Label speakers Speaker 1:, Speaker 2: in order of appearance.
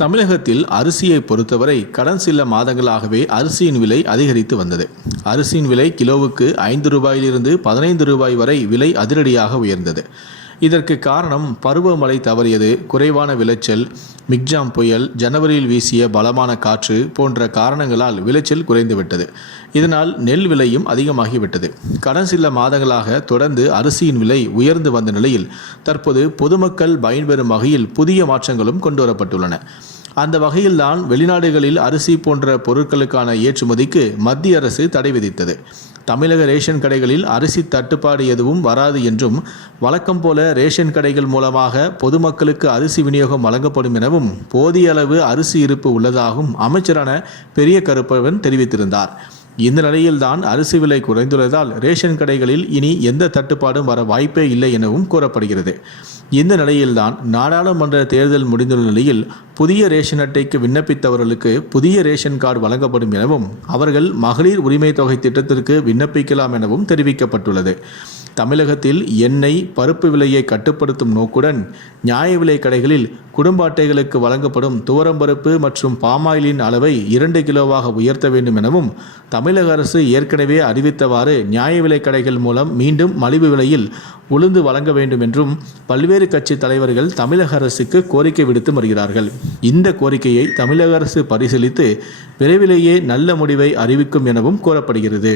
Speaker 1: தமிழகத்தில் அரிசியை பொறுத்தவரை கடன் சில மாதங்களாகவே அரிசியின் விலை அதிகரித்து வந்தது. அரிசியின் விலை கிலோவுக்கு ஐந்து ரூபாயிலிருந்து பதினைந்து ரூபாய் வரை விலை அதிரடியாக உயர்ந்தது. இதற்கு காரணம் பருவமழை தவறியது குறைவான விளைச்சல் மிக்ஜாம் புயல் ஜனவரியில் வீசிய பலமான காற்று போன்ற காரணங்களால் விளைச்சல் குறைந்துவிட்டது. இதனால் நெல் விலையும் அதிகமாகிவிட்டது. கடன் சில மாதங்களாக தொடர்ந்து அரிசியின் விலை உயர்ந்து வந்த நிலையில் தற்போது பொதுமக்கள் பயன்பெறும் வகையில் புதிய மாற்றங்களும் கொண்டுவரப்பட்டுள்ளன அந்த வகையில்தான் வெளிநாடுகளில் அரிசி போன்ற பொருட்களுக்கான ஏற்றுமதிக்கு மத்திய அரசு தடை விதித்தது. தமிழக ரேஷன் கடைகளில் அரிசி தட்டுப்பாடு எதுவும் வராது என்றும் வழக்கம் போல ரேஷன் கடைகள் மூலமாக பொதுமக்களுக்கு அரிசி விநியோகம் வழங்கப்படும் எனவும் போதிய அளவு அரிசி இருப்பு உள்ளதாகவும் அமைச்சரான பெரிய கருப்பவன் தெரிவித்திருந்தார். இந்த நிலையில்தான் அரிசி விலை குறைந்துள்ளதால் ரேஷன் கடைகளில் இனி எந்த தட்டுப்பாடும் வர வாய்ப்பே இல்லை எனவும் கூறப்படுகிறது. இந்த நிலையில்தான் நாடாளுமன்ற தேர்தல் முடிந்துள்ள நிலையில் புதிய ரேஷன் அட்டைக்கு விண்ணப்பித்தவர்களுக்கு புதிய ரேஷன் கார்டு வழங்கப்படும் எனவும் அவர்கள் மகளிர் உரிமை தொகை திட்டத்திற்கு விண்ணப்பிக்கலாம் எனவும் தெரிவிக்கப்பட்டுள்ளது. தமிழகத்தில் எண்ணெய் பருப்பு விலையை கட்டுப்படுத்தும் நோக்குடன் நியாய விலை கடைகளில் குடும்ப அட்டைகளுக்கு வழங்கப்படும் துவரம்பருப்பு மற்றும் பாமாயிலின் அளவை இரண்டு கிலோவாக உயர்த்த வேண்டும் எனவும் தமிழக அரசு ஏற்கனவே அறிவித்தவாறு நியாய விலை கடைகள் மூலம் மீண்டும் மலிவு விலையில் உளுந்து வழங்க வேண்டும் என்றும் பல்வேறு கட்சி தலைவர்கள் தமிழக அரசுக்கு கோரிக்கை விடுத்து வருகிறார்கள். இந்த கோரிக்கையை தமிழக அரசு பரிசீலித்து விரைவிலேயே நல்ல முடிவை அறிவிக்கும் எனவும் கூறப்படுகிறது.